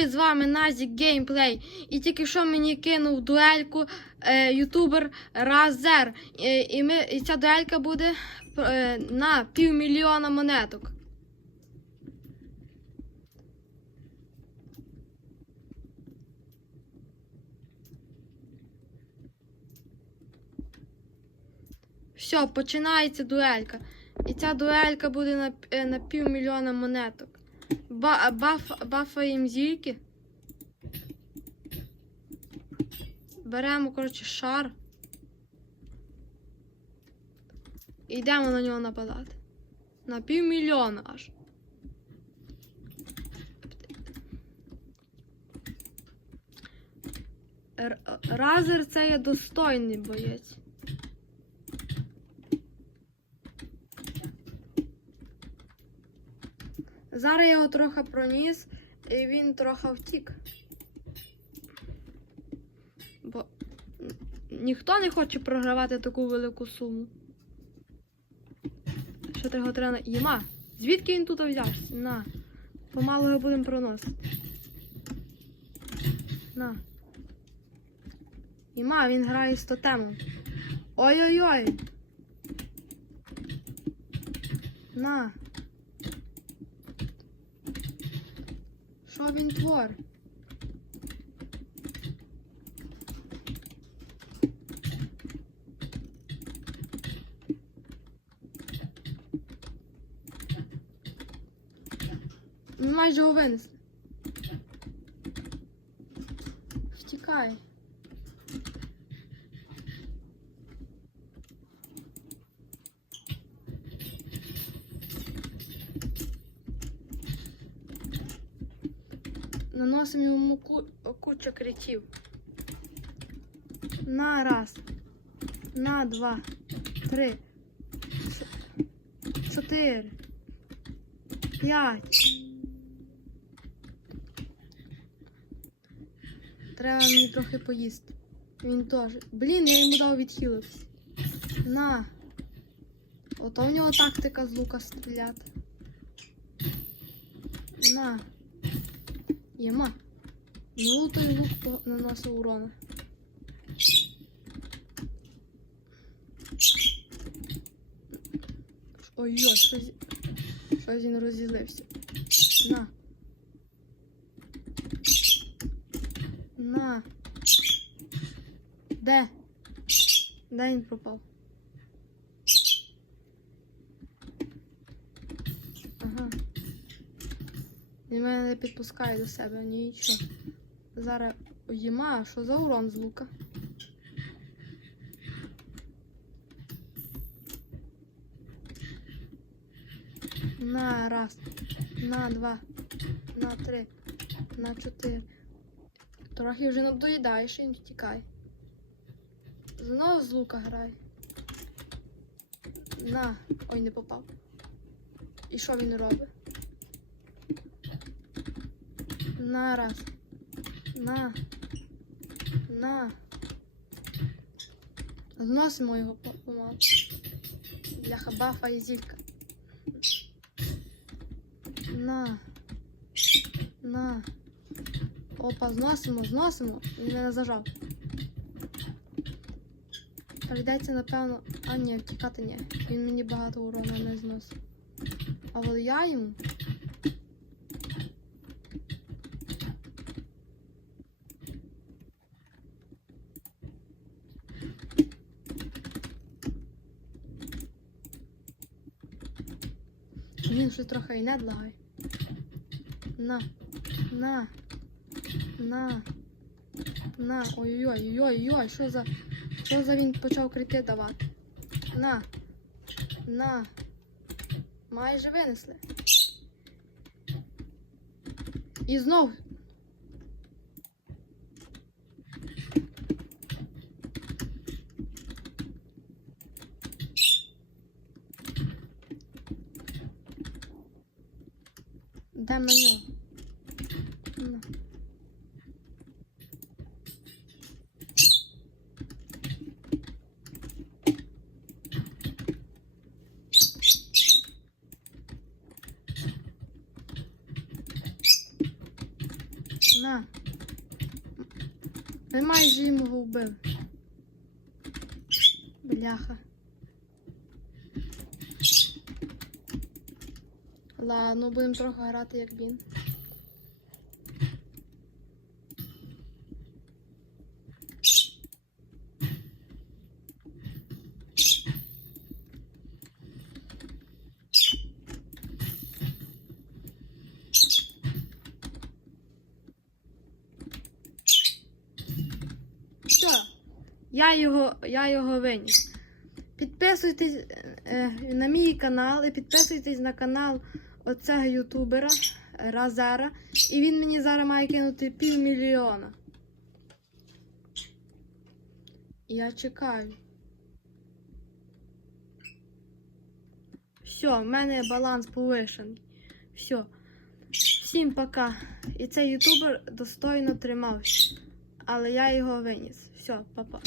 привіт! З вами Назік Геймплей. І тільки що мені кинув дуельку е, ютубер Разер. Е, і, ми, і ця дуелька буде е, на півмільйона монеток. Все, починається дуелька. І ця дуелька буде на, е, на півмільйона монеток. Ба, баф, бафаємо зільки. Беремо, коротше, шар. І йдемо на нього нападати. На півмільйона аж. Разер це є достойний боєць. Зараз я його трохи проніс, і він трохи втік. Бо ніхто не хоче програвати таку велику суму. Його треба... на- Єма! Звідки він тут взявся? На. Помалу його будемо проносити. На. Єма, він грає з тотемом. Ой-ой-ой! На. Що він майже його. Втікай. Наносимо йому ку кучу критів. На раз. На два. Три. Чотири. П'ять. Треба мені трохи поїсти. Він теж. Блін, я йому дав відхилився. На. Ото в нього тактика з лука стріляти. На. Єма. Ну, той лук то наносив урона. Ой-ой, щось, щось він розізлився. На. На. Де? Де він пропав? Ага. Він мене не підпускає до себе, нічого. Зараз Єма, що за урон з лука? На раз, на два, на три, на чотири. Трохи вже надоїдаєш і він втікає. Знову з лука грає. На. Ой, не попав. І що він робить? На раз. На. На. Зносимо його по- помалу. Бляха бафа і зілька. На. На. Опа, зносимо, зносимо. Він мене зажав. Прийдеться, напевно. А, ні, втікати ні. Він мені багато урона не зносить. А от я йому. Він ще трохи і не лагає. На. На. На. На. Ой-ой-ой, ой-ой, що за. Що за він почав крити давати? На. На. Майже винесли. І знов. На нього. На. Ви майже його вбив. Бляха. Ладно, будемо трохи грати як він. Все, я його, я його виніс. Підписуйтесь е, на мій канал і підписуйтесь на канал оцього ютубера е, Разера. І він мені зараз має кинути півмільйона. Я чекаю. Все, в мене баланс повишений. Все. Всім пока. І цей ютубер достойно тримався. Але я його виніс. Все, па-па.